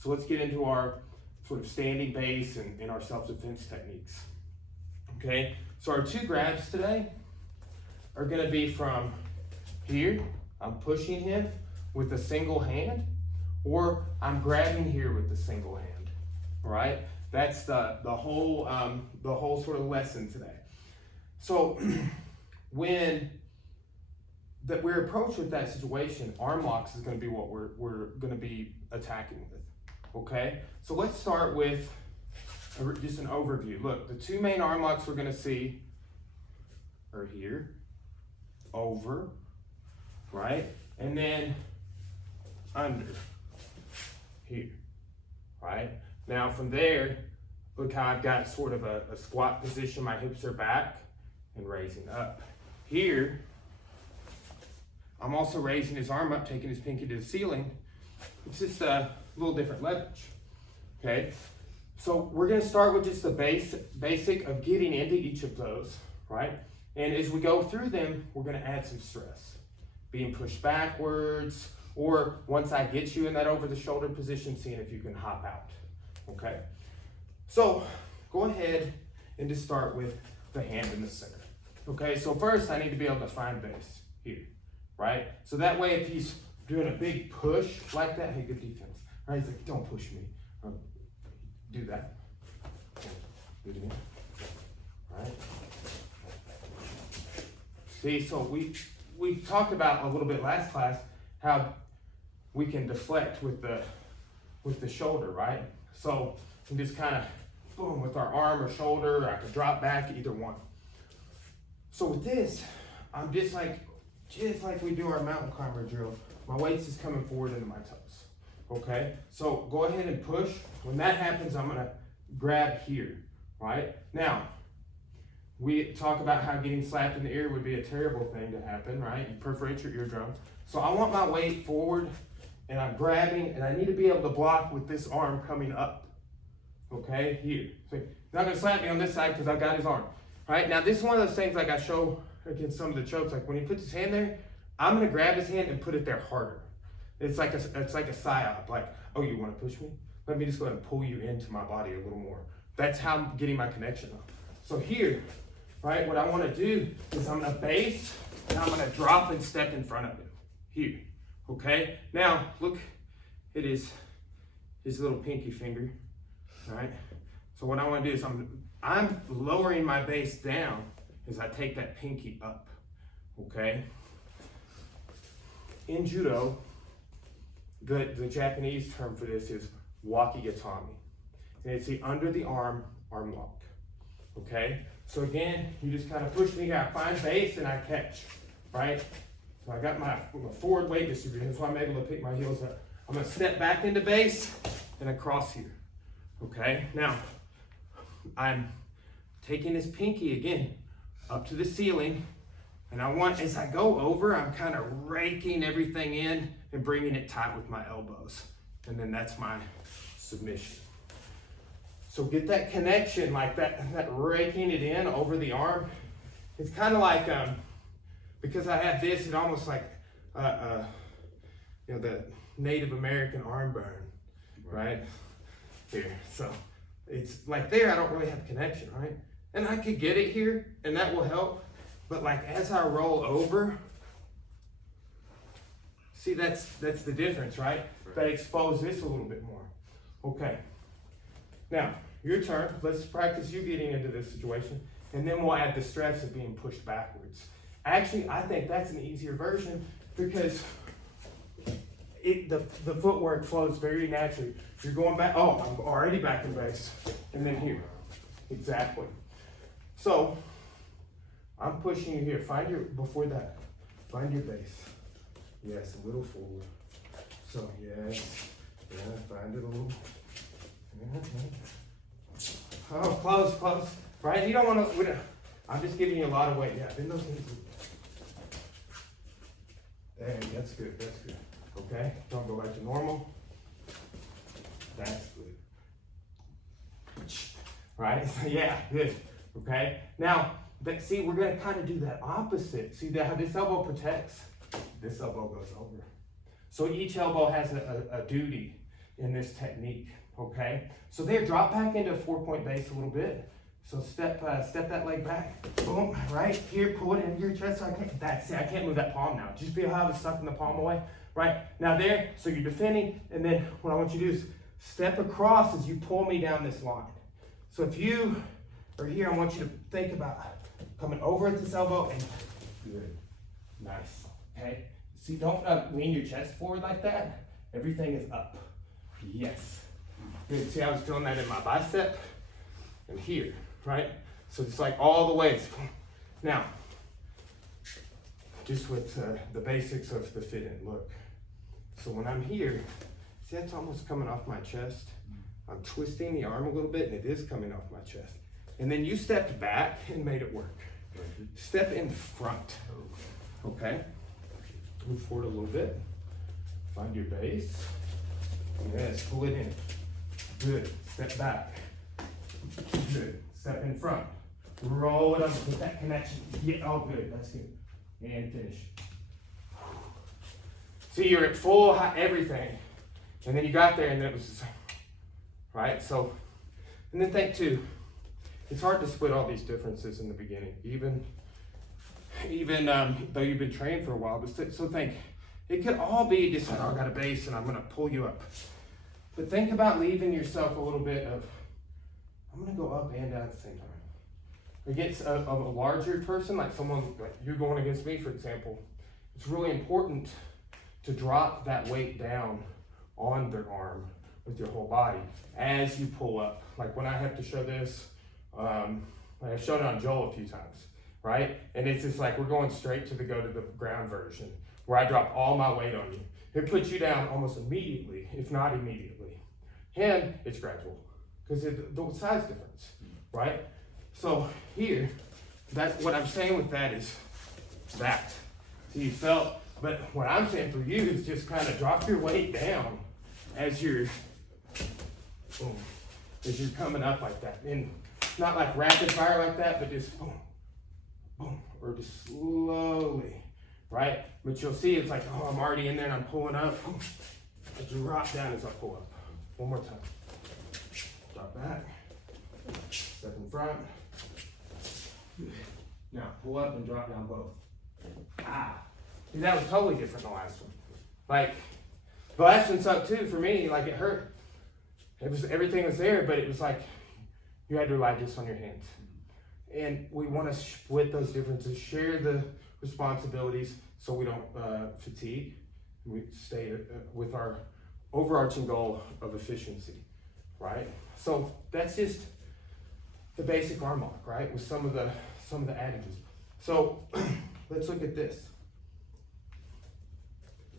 So let's get into our sort of standing base and our self-defense techniques. Okay, so our two grabs today are going to be from here. I'm pushing him with a single hand, or I'm grabbing here with the single hand. All right, that's the whole sort of lesson today. So when that we're approached with that situation, arm locks is going to be what we're going to be attacking with. Okay, so let's start with just an overview. Look, the two main arm locks we're going to see are here, over, right, and then under, here, right. Now from there, look how I've got sort of a squat position. My hips are back and raising up. Here, I'm also raising his arm up, taking his pinky to the ceiling. It's just a little different leverage, okay? So we're gonna start with just the basic of getting into each of those, right? And as we go through them, we're gonna add some stress. Being pushed backwards, or once I get you in that over the shoulder position, seeing if you can hop out, okay? So go ahead and just start with the hand in the center. Okay, so first I need to be able to find base here, right? So that way if he's doing a big push like that, hey, good defense, right? He's like, don't push me. Do that. Do it again, right? See, so we talked about a little bit last class how we can deflect with the shoulder, right? So we just kind of boom with our arm or shoulder, or I can drop back, either one. So with this, I'm just like we do our mountain climber drill, my weight's just coming forward into my toes, okay? So go ahead and push. When that happens, I'm gonna grab here, right? Now, we talk about how getting slapped in the ear would be a terrible thing to happen, right? You perforate your eardrum. So I want my weight forward, and I'm grabbing, and I need to be able to block with this arm coming up, okay? Here. So he's not gonna slap me on this side because I've got his arm. Right, now this is one of those things like I show against some of the chokes, like when he puts his hand there, I'm gonna grab his hand and put it there harder. It's like a psyop, like, oh, you wanna push me? Let me just go ahead and pull you into my body a little more. That's how I'm getting my connection up. So here, right, what I wanna do is I'm gonna base, and I'm gonna drop and step in front of him, here, okay? Now, look at his little pinky finger, all right? So what I wanna do is I'm lowering my base down as I take that pinky up, okay? In Judo, the Japanese term for this is Waki Gatame. And it's the under the arm lock, okay? So again, you just kind of push me here, I find base and I catch, right? So I got my forward weight distribution, so I'm able to pick my heels up. I'm gonna step back into base and across here, okay? Now, I'm taking his pinky again up to the ceiling, and I want, as I go over, I'm kind of raking everything in and bringing it tight with my elbows, and then that's my submission. So get that connection, like that raking it in over the arm. It's kind of like, because I have this, it almost like, you know, the Native American arm burn, right? Here, so. It's like there, I don't really have connection, right? And I could get it here, and that will help. But like as I roll over, see that's the difference, right? They expose this a little bit more. Okay. Now, your turn. Let's practice you getting into this situation, and then we'll add the stress of being pushed backwards. Actually, I think that's an easier version because the footwork flows very naturally. You're going back, oh, I'm already back in base. And then here, exactly. So, I'm pushing you here. Find your base. Yes, a little forward. So, yes, yeah, find it a little. Oh, close, right? You don't want to, I'm just giving you a lot of weight. Yeah, bend those knees. There, that's good. Okay, don't go back to normal. That's good. Right? Yeah, good. Okay. Now, but see, we're going to kind of do that opposite. See how this elbow protects? This elbow goes over. So each elbow has a duty in this technique, okay? So there, drop back into a 4-point base a little bit. So step that leg back, boom, right here, pull it into your chest. So I can't move that palm now. Just feel how it's sucking the palm away, right? Now there, so you're defending, and then what I want you to do is step across as you pull me down this line. So if you are here, I want you to think about coming over at this elbow and good, nice, okay? See, don't lean your chest forward like that. Everything is up, yes. Good, see I was doing that in my bicep and here. Right? So it's like all the way. Now, just with the basics of the fit in, look. So when I'm here, see that's almost coming off my chest. I'm twisting the arm a little bit and it is coming off my chest. And then you stepped back and made it work. Step in front, okay? Move forward a little bit. Find your base. Yes, pull it in. Good, step back. Good. Step in front, roll it up with that connection. Yeah, oh good, that's good. And finish. See, you're at full high, everything. And then you got there and it was, right? So, and then think too, it's hard to split all these differences in the beginning, even though you've been trained for a while, but so think, it could all be just like, oh, I got a base and I'm gonna pull you up. But think about leaving yourself a little bit of, I'm gonna go up and down at the same time. Against a larger person, like someone, like you're going against me, for example, it's really important to drop that weight down on their arm with your whole body as you pull up. Like when I have to show this, I've shown it on Joel a few times, right? And it's just like, we're going straight to the go to the ground version, where I drop all my weight on you. It puts you down almost immediately, if not immediately. And it's gradual. Because the size difference, right? So here, that's what I'm saying with that is that. So you felt, but what I'm saying for you is just kind of drop your weight down as you're coming up like that. And not like rapid fire like that, but just boom, boom, or just slowly, right? But you'll see it's like, oh, I'm already in there and I'm pulling up. Boom. I drop down as I pull up. One more time. Drop back, step in front. Now pull up and drop down both. See, that was totally different than the last one. Like, the last one sucked too for me, like it hurt. It was, everything was there, but it was like, you had to rely just on your hands. And we want to split those differences, share the responsibilities so we don't fatigue. We stay with our overarching goal of efficiency, right? So that's just the basic arm lock, right? With some of the adages. So let's look at this.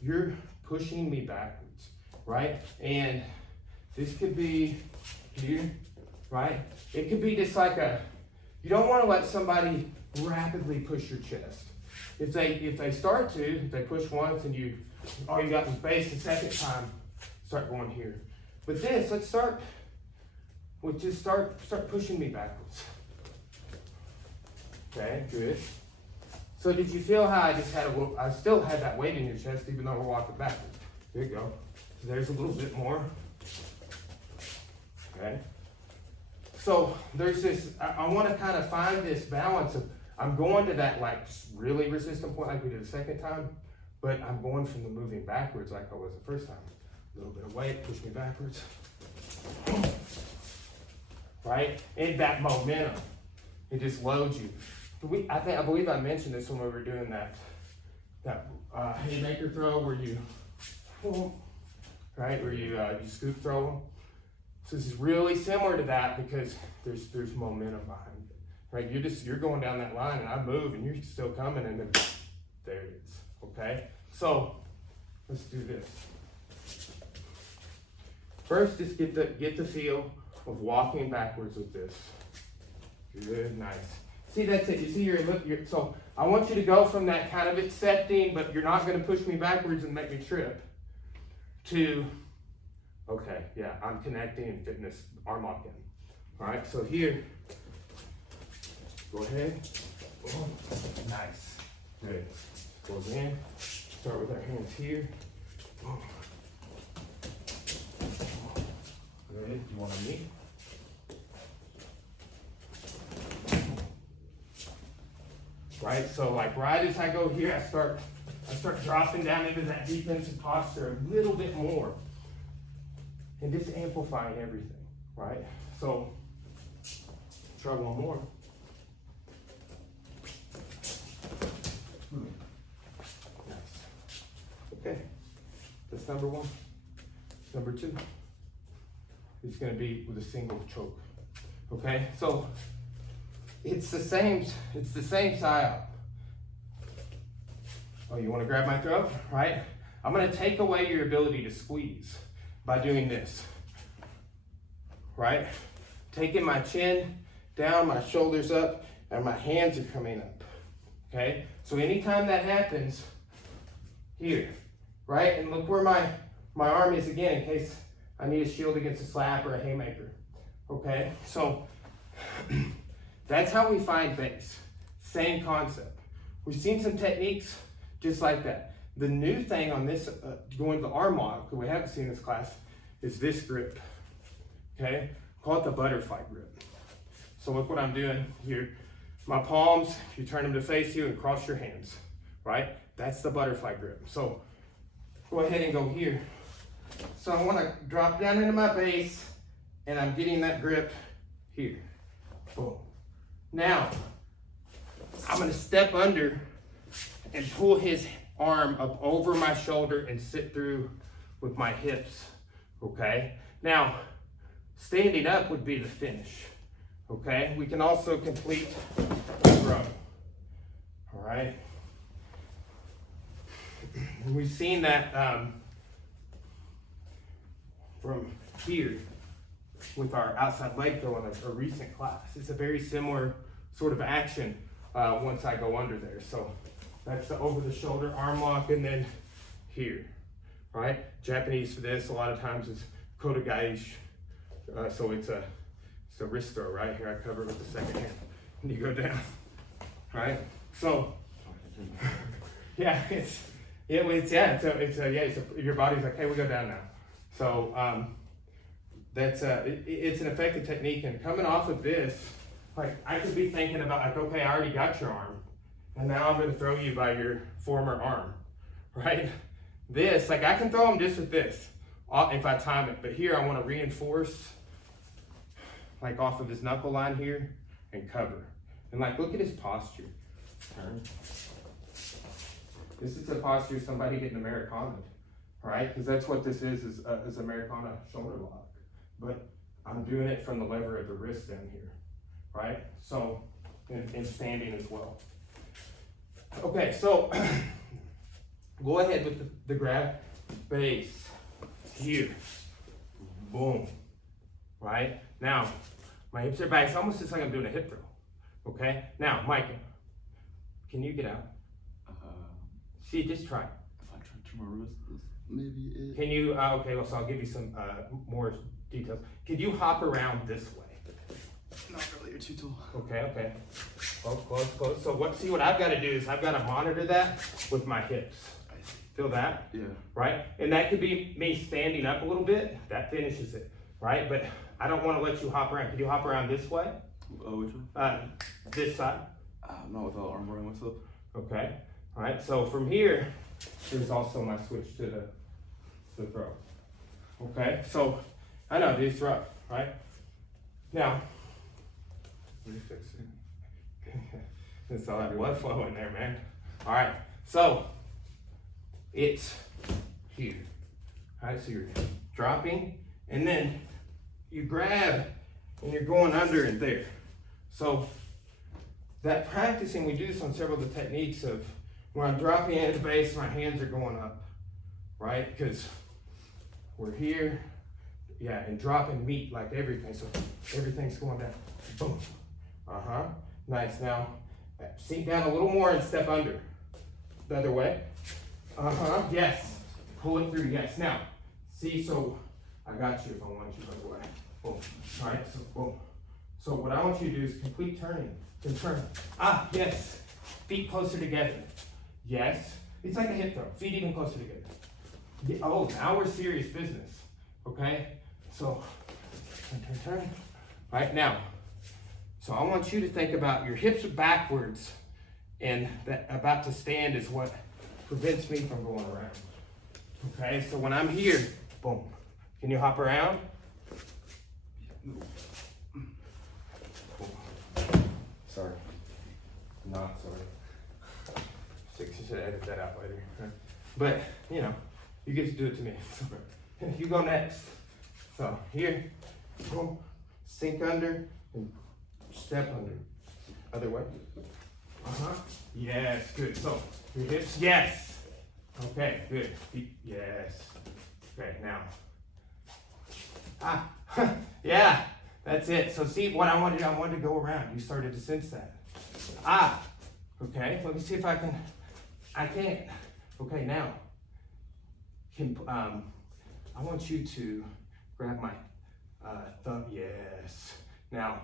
You're pushing me backwards, right? And this could be here, right? It could be just like you don't want to let somebody rapidly push your chest. If they start to, if they push once and all you got was base, the second time, start going here. But this, let's start with just start pushing me backwards. Okay, good. So did you feel how I still had that weight in your chest even though we're walking backwards? There you go. So there's a little bit more. Okay. So there's this, I want to kind of find this balance of, I'm going to that like really resistant point like we did the second time, but I'm going from the moving backwards like I was the first time. A little bit of weight, push me backwards. Right? And that momentum, it just loads you. I believe I mentioned this when we were doing that haymaker throw where you, right, where you scoop throw them. So this is really similar to that because there's momentum behind it, right? You're going down that line and I move and you're still coming and then there it is, okay? So let's do this. First, just get the feel of walking backwards with this. Good, nice. See, that's it. You see, so I want you to go from that kind of accepting, but you're not going to push me backwards and make me trip, to, okay, yeah, I'm connecting and fitness, arm locking. All right, so here, go ahead. Oh, nice. Good. Goes in. Start with our hands here. Good. You want a knee? Right, so like right as I go here, I start dropping down into that defensive posture a little bit more. And just amplifying everything, right? So, try one more. Nice. Okay, that's number one. Number two is gonna be with a single choke. Okay, so it's the same psyop. Oh, you wanna grab my throat, right? I'm gonna take away your ability to squeeze by doing this, right? Taking my chin down, my shoulders up, and my hands are coming up, okay? So anytime that happens, here, right? And look where my arm is again in case I need a shield against a slap or a haymaker, okay? So that's how we find base, same concept. We've seen some techniques just like that. The new thing on this, going to the arm lock, that we haven't seen in this class, is this grip, okay? Call it the butterfly grip. So look what I'm doing here. My palms, you turn them to face you and cross your hands, right? That's the butterfly grip. So go ahead and go here. So I wanna drop down into my base and I'm getting that grip here, boom. Now, I'm gonna step under and pull his arm up over my shoulder and sit through with my hips, okay? Now, standing up would be the finish, okay? We can also complete the throw, all right? And we've seen that from here with our outside leg throw in a recent class. It's a very similar sort of action once I go under there. So that's the over the shoulder arm lock, and then here, right? Japanese for this a lot of times is kodagaishi. So it's a wrist throw, right? Here I cover it with the second hand. And you go down, right? So yeah, your body's like, hey, we go down now. So it's an effective technique, and coming off of this, like I could be thinking about like, okay, I already got your arm, and now I'm gonna throw you by your former arm, right? This, like I can throw him just with this, if I time it, but here I wanna reinforce, like off of his knuckle line here, and cover. And like, look at his posture. Turn. This is a posture of somebody getting Americana, right? Because that's what this is Americana shoulder lock. But I'm doing it from the lever of the wrist down here, right? So, and standing as well. Okay, so go ahead with the grab base here. Boom. Right? Now, my hips are back. It's almost just like I'm doing a hip throw. Okay? Now, Micah, can you get out? See, just try. If I try to my wrist, maybe it. Can you, okay, well, so I'll give you some more details. Could you hop around this way? Not really, you're too tall. Okay. Close. So see what I've got to do is I've got to monitor that with my hips. Feel that? Yeah. Right? And that could be me standing up a little bit. That finishes it, right? But I don't want to let you hop around. Could you hop around this way? Which one? This side. Not without armboring myself. Okay. All right. So from here, there's also my switch to the throw. Okay. So I know these rough, right? Now, let me fix it. There's all that blood flow in there, man. All right. So it's here. All right. So you're dropping, and then you grab, and you're going under and there. So that practicing, we do this on several of the techniques of when I'm dropping at the base, my hands are going up, right? Because we're here, yeah, and dropping meat like everything. So everything's going down. Boom. Nice. Now, sink down a little more and step under. The other way. Yes. Pull it through. Yes. Now, see, so I got you if I want you, by the way. Boom. All right. So boom. So what I want you to do is complete turning. To turn. Yes. Feet closer together. Yes. It's like a hip throw. Feet even closer together. Yeah. Oh, now we're serious business. Okay. So turn. Right now, so I want you to think about your hips are backwards, and that about to stand is what prevents me from going around. Okay, so when I'm here, boom. Can you hop around? Sorry. Not sorry. You should edit that out later. But, you know, you get to do it to me. You go next. So here, boom, sink under, and step under. Other way. Yes, good. So, your hips, yes. Okay, good. Yes. Okay, now. Yeah, that's it. So see what I wanted to go around. You started to sense that. Okay, let me see if I can't. Okay, now. I want you to grab my thumb, yes. Now,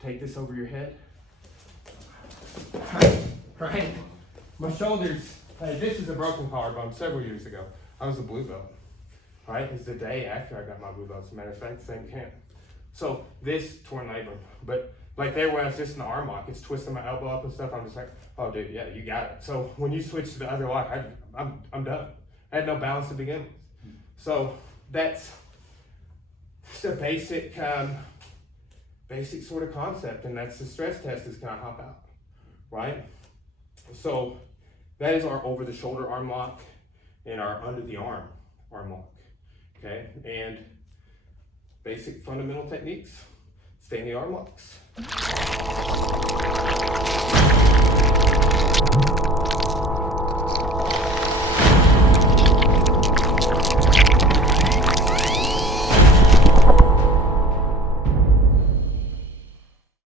take this over your head. Right? My shoulders, hey, this is a broken collarbone several years ago. I was a blue belt. Right? It's the day after I got my blue belt, as a matter of fact, same camp. So this torn labrum, but like there where I was just in the arm lock, it's twisting my elbow up and stuff. I'm just like, oh dude, yeah, you got it. So when you switch to the other lock, I'm done. I had no balance to begin with. So that's just a basic sort of concept, and that's the stress test is gonna hop out, right? So that is our over the shoulder arm lock and our under the arm lock. Okay, and basic fundamental techniques, standing arm locks.